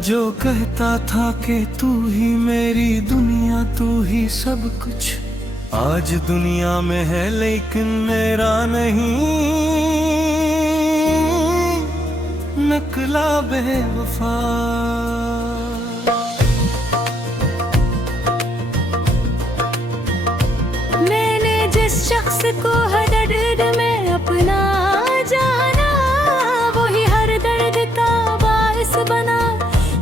जो कहता था कि तू ही मेरी दुनिया, तू ही सब कुछ, आज दुनिया में है लेकिन मेरा नहीं। नकला बेवफा। मैंने जिस शख्स को हर दर्द में अपना जाना, वही हर दर्द का बाइस बना।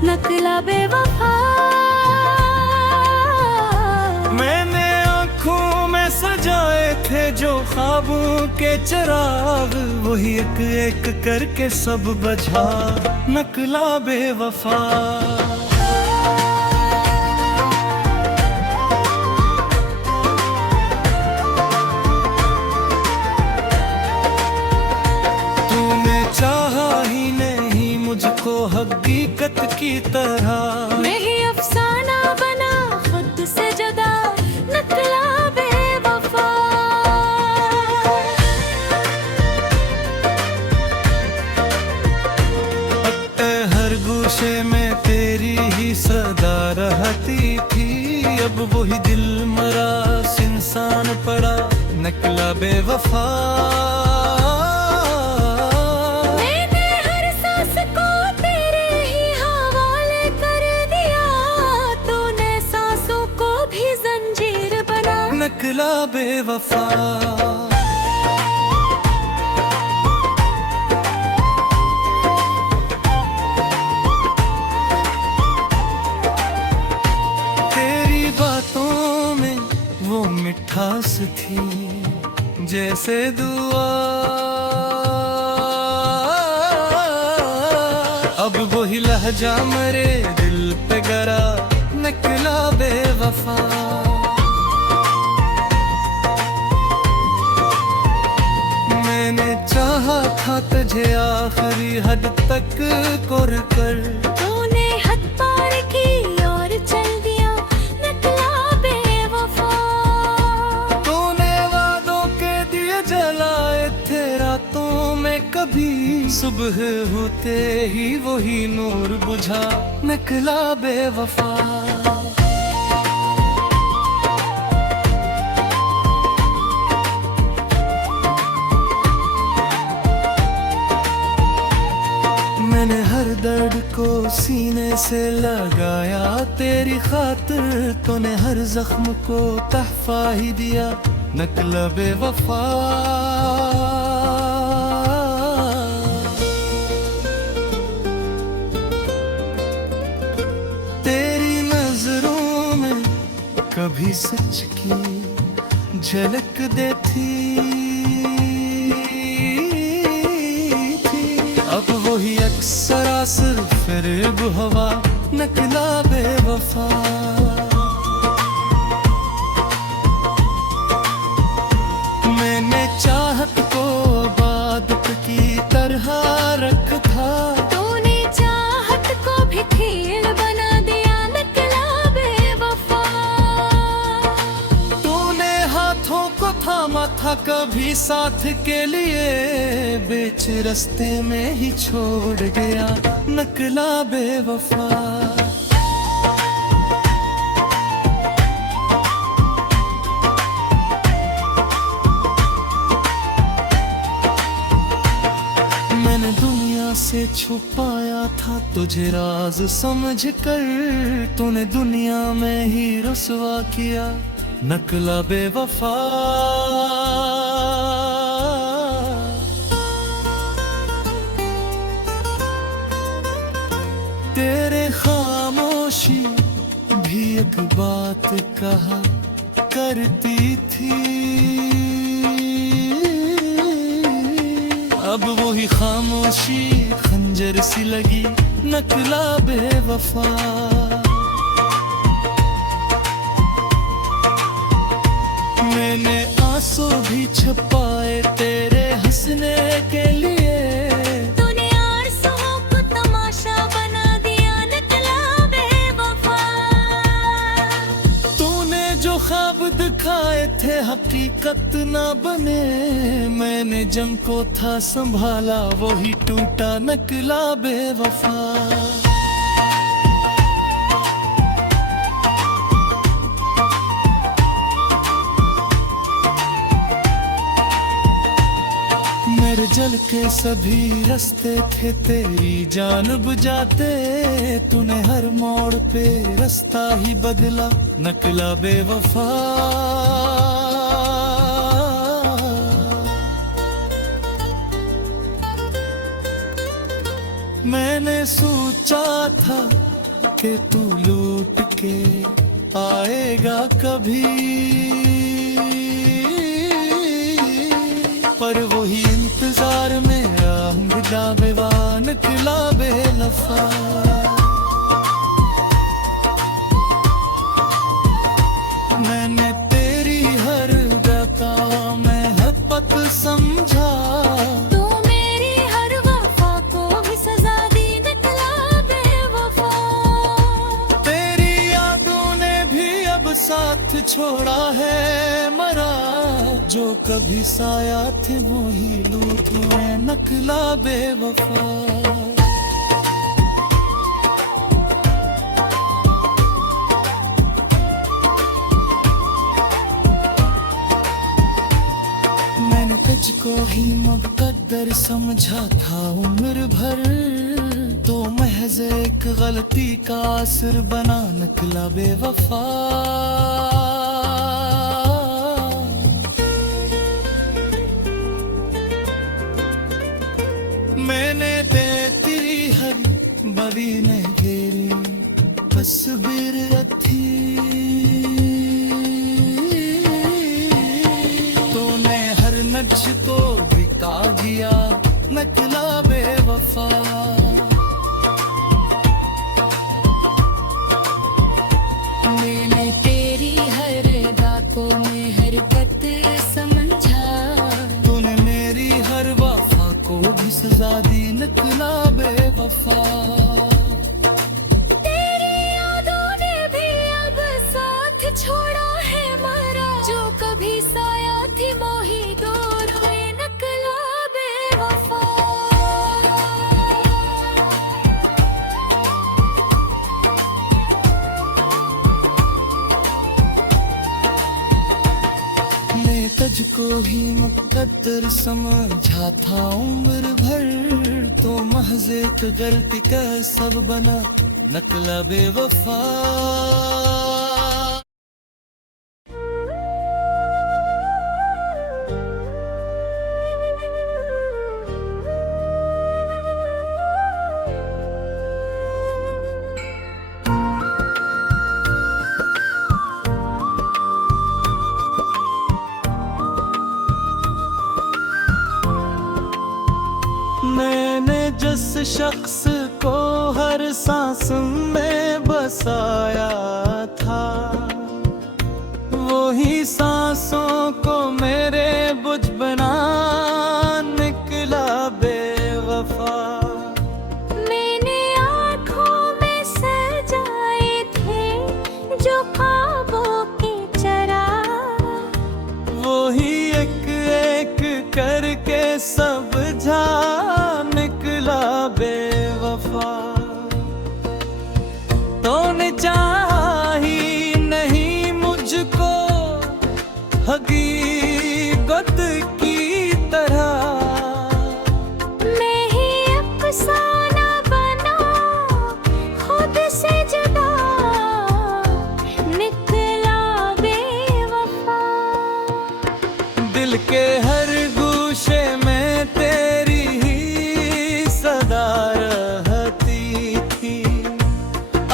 नकला बेवफा। मैंने आँखों में सजाए थे जो ख्वाबों के चिराग, वही एक एक करके सब बुझा। नकला बेवफा। तूने चाहा ही नहीं मुझको हकीकत की तरह, मैं ही अफसाना बना खुद से जुदा। नकला बेवफा। हर गूशे में तेरी ही सदा रहती थी, अब वही दिल मरास इंसान पड़ा। नकला बेवफा। मैंने हर सांस को तेरे ही हवाले कर दिया, तूने सांसों को भी जंजीर बना। नकला बेवफा। तेरी बातों में वो मिठास थी जैसे दुआ, अब वही लहजा मेरे दिल पे गरा। नकला बेवफा। मैंने चाहा था तुझे आखिरी हद तक कुर कर, तूने हद पार की और चल दिया। नकला बेवफा। तूने वादों के दिए जलाए थे रातों में कभी, सुबह होते ही वही नूर बुझा। नकला बेवफा। मैंने हर दर्द को सीने से लगाया तेरी खातिर, तूने हर जख्म को तहफा ही दिया। नकला बेवफा। तेरी नजरों में कभी सच की झलक देती थी, अब वही अक्सर सिर्फ फिर हवा। नकला बेवफा। मैंने चाहत को इबादत की तरह रखा, तूने चाहत को भी खेल बना दिया। नकला बेवफा। तूने हाथों को थामा था कभी साथ के लिए, बीच रास्ते में ही छोड़ गया। नकला बेवफा। मैंने दुनिया से छुपाया था तुझे राज समझ कर, तूने दुनिया में ही रुसवा किया। नकला बेवफा। तेरे खामोशी भी एक बात कहा करती थी, अब वही खामोशी खंजर सी लगी। नकला बेवफा। मैंने आंसू भी छुपाए तेरे हंसने के लिए, तूने आरज़ुओं को तमाशा बना दिया। नकला बेवफा। तूने जो ख्वाब दिखाए थे हकीकत ना बने, मैंने जंग को था संभाला वही टूटा। नकला बेवफा। चल के सभी रास्ते थे तेरी जान बुझाते, तूने हर मोड़ पे रास्ता ही बदला, नकला बेवफा। मैंने सोचा था कि तू लूट के आएगा कभी, पर वही इंतजार मेरा अंगदा बेवा निकला बेलफा। मैंने तेरी हर गता में हपत समझा, तू मेरी हर वफा को भी सजा दी, निकला बेवफा। तेरी यादों ने भी अब साथ छोड़ा है मरा, जो कभी साया थे वो ही लूट हुए, नकला बेवफा। मैंने तुझको ही मुकद्दर समझा था उम्र भर, तो महज एक गलती का असर बना, नकला बेवफा। मैंने दे तेरी हर बड़ी ने घेरी तस्वीर रखी, तूने हर नक्श को बिता दिया, नकला बेवफा। मैंने तेरी हर बातों में हरकत समझा, तूने मेरी हर वफा को भी सजा दी, नकला बेवफा। तेरी यादों ने भी अब साथ छोड़ा है मरा, जो कभी साया थी मोही दूर हुए, नकला बेवफा। मैं तुझको ही मुकद्दर समझा था उम्र भर, तो महज एक गलती का सब बना, नकला बेवफा। मैंने जिस शख्स को हर सांस में बसाया था, वही सांसों को मेरे बुझ बना, निकला बेवफा। मैंने आँखों में सजाए थे जो ख्वाबों की चराग, वही एक एक करके सब जा, निकला बेवफा। तूने चाहा ही नहीं मुझको हकीकत की तरह, मैं ही अफसाना बना खुद से जुदा, निकला बेवफा। दिल के हर गूशे में तेरी ही सदा रहती थी,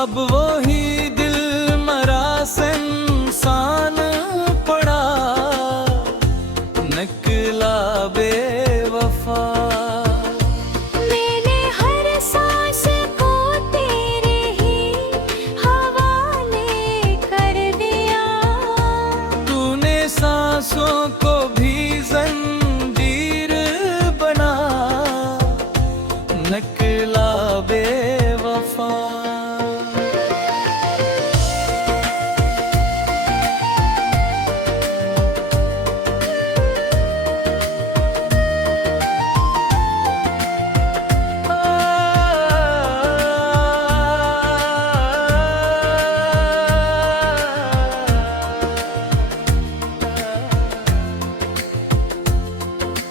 अब वो ही दिल मरा से इंसान पड़ा, नकला बेवफा। मैंने हर सांस को तेरे ही हवाले कर दिया, तूने सांसों को भी जंजीर बना, नकला बेवफा।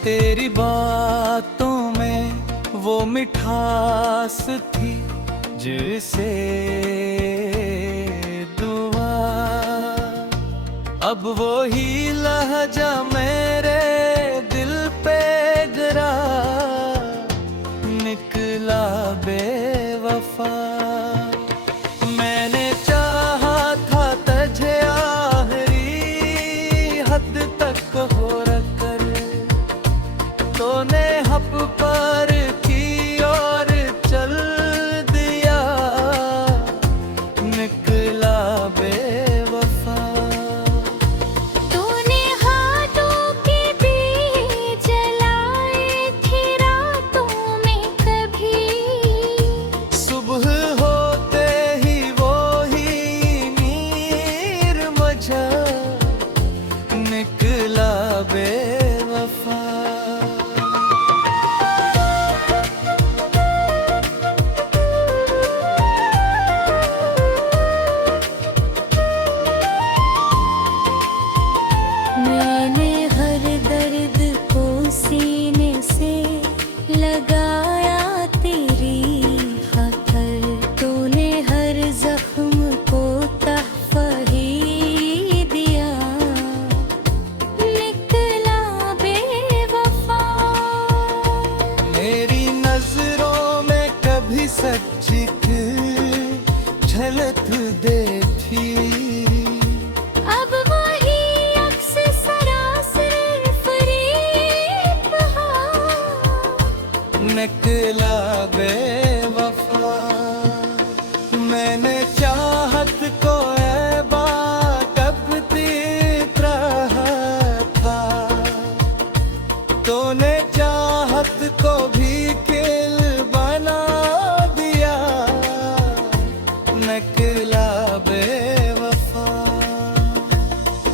तेरी बात वो मिठास थी जिसे दुआ, अब वो ही लहजा मेरे दिल पे जरा निकला बेवफा। मैंने चाहा था तुझे आखिरी हद तक हो रखकर, तूने हप पर की और चल दिया, निकला बेवफा। तूने हाथों के दिए जलाए थे रातों में कभी, सुबह होते ही वो ही नीर मझा, निकला बेवफा। मैंने हर दर्द को सीने से लगाया तेरी खातर, तूने हर जख्म को तहफ़ा ही दिया, निकला बेवफा। मेरी नजरों में कभी सच्ची झलक देखी, अब वही अक्स सरासर फरेब निकला बेवफा। मैंने चाहत को ऐबा कबती रहा था, तूने चाहत को भी किल बना दिया, निकला बेवफा।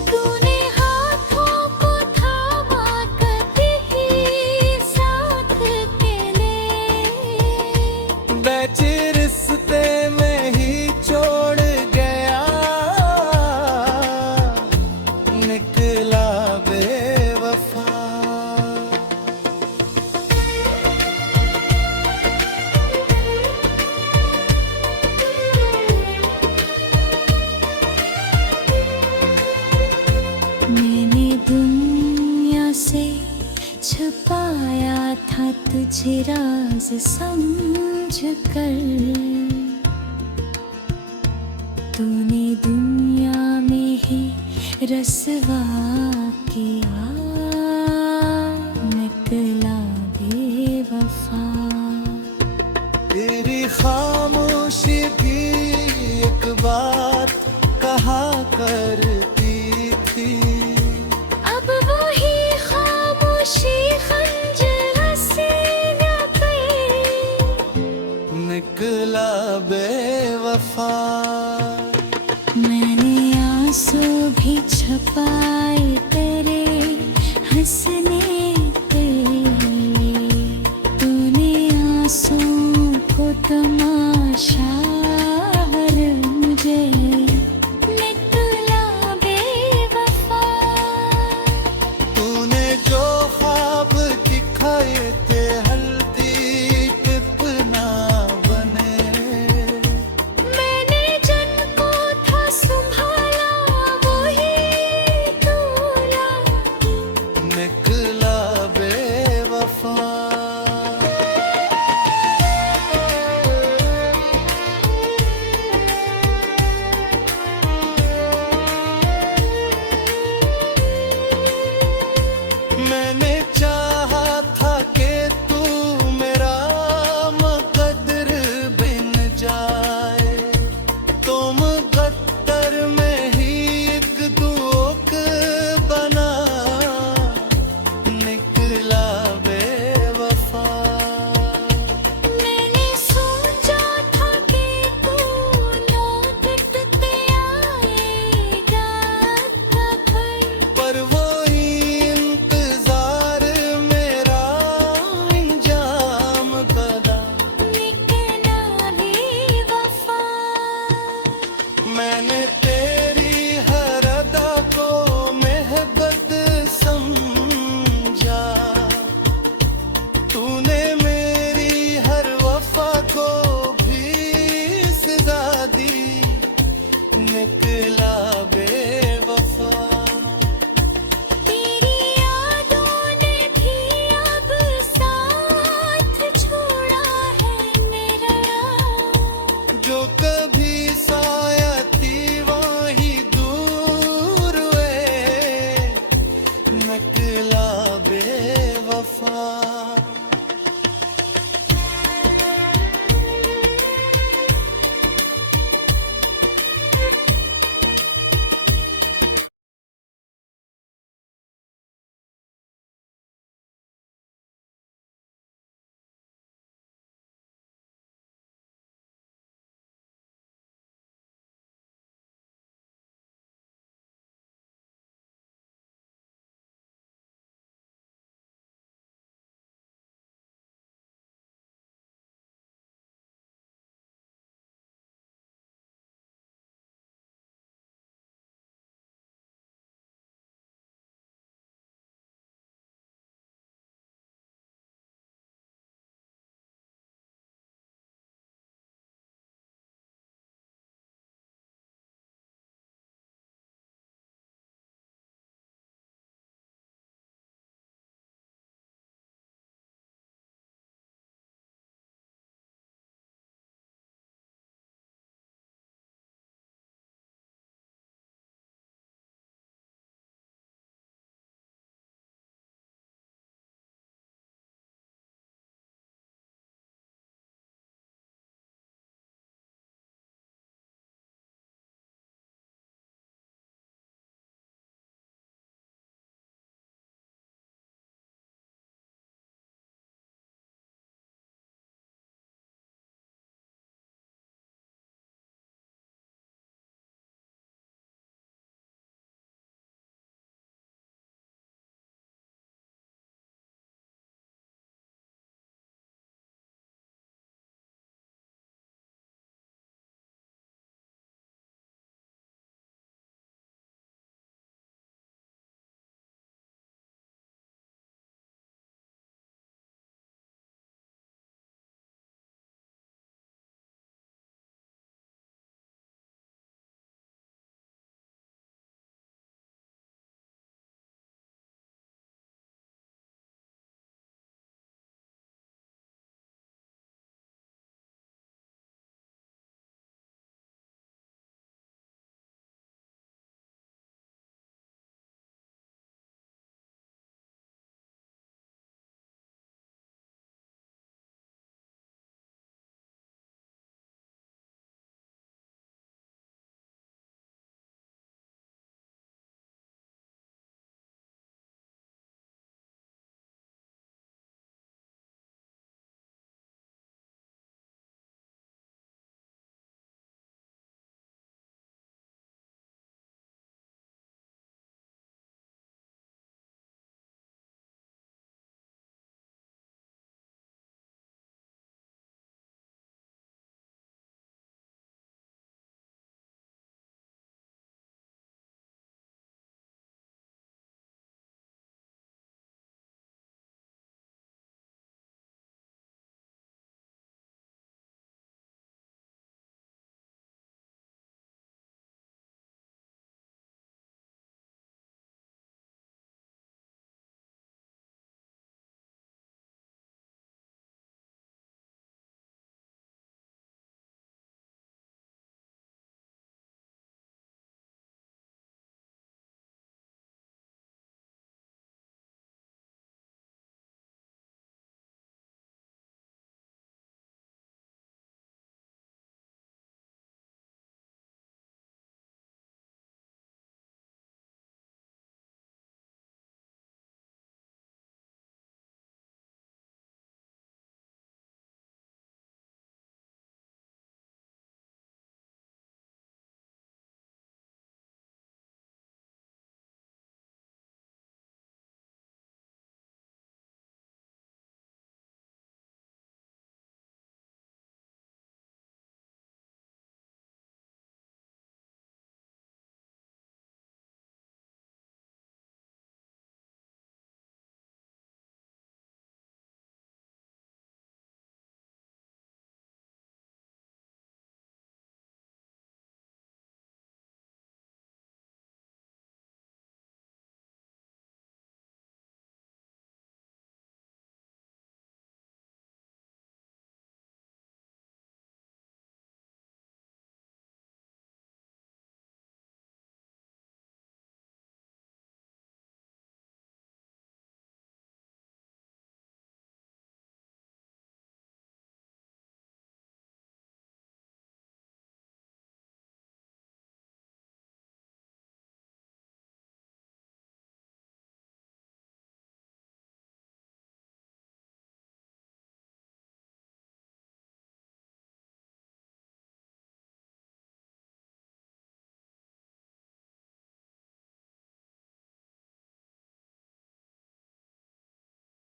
तूने हाथों को थामा कभी साथ के ले, बैठे रिश्ते में ही छोड़ गया, निकला बेवफा। मैंने दुनिया से छुपाया था तुझे राज समझ कर, तूने दुनिया में ही रसवा किया, निकला बेवफा। तेरी खामोशी भी एक बात कहा करती थी, अब वही खामोशी खंजर सीने पे, निकला बेवफा। मैंने आंसू भी छुपाए तेरे हंसने पे, तूने आंसू को तमाशा